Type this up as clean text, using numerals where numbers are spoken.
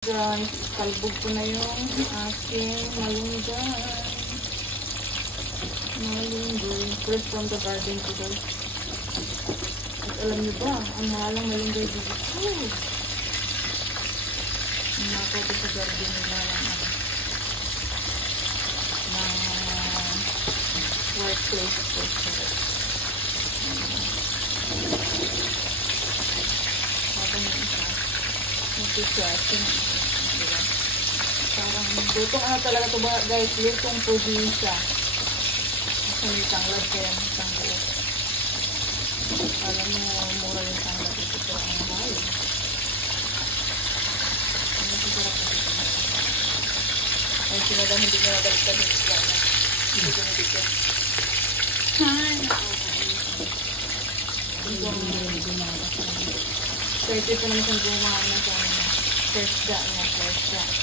Guys, kalbog ko na yung aking malunggay. Malunggay. Fresh from the garden ko guys. At alam niyo ba, ang mahalang malunggay dito. Nakaw ko sa garden nila ng white place ko. Habang yung isa. Nagsikwasyon. Parang lutong ano talaga ito ba guys, lutong probinsya. Kasi may tanglad kaya may tanggo. Alam mo, mura yung tanglad ito pero ang mahal. Ano yung sarap na dito? Ay sinadang hindi nga nagalitan yung isla na. Hindi ko nabigyan. Hi! Pwede pa naman siyang gumawa na sa fresh da niya, fresh da.